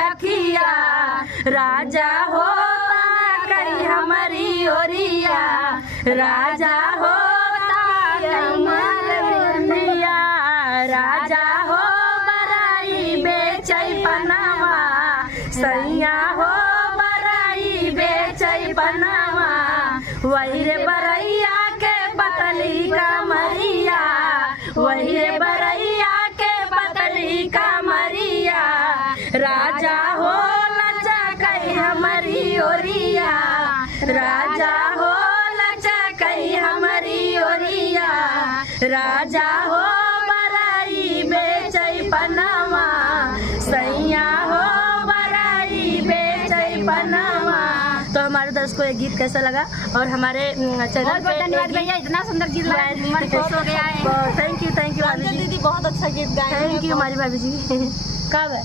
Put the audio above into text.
अखिया, राजा हो करी हमारी ओरिया, राजा हो हमारिया, राजा हो बराई बेचई पनावा, सैया हो बराई बेचई पनावा, वही रे बरैया के पतली कमरिया, वही रे बरैया के पतली कमरिया, राजा हो लचकई हमारी ओरिया, राजा हो लचकई हमारी ओरिया, राजा हो बराई बेचई पनावा, सैया हो बराई बेचई पनावा। तो हमारे दर्शकों ये गीत कैसा लगा और हमारे चैनल पे धन्यवाद भैया, इतना सुंदर गीत गाया, मन खुश हो गया है। थैंक यू भाभी जी, दीदी बहुत अच्छा गीत गाया। थैंक यू हमारी भाभी जी। कब है?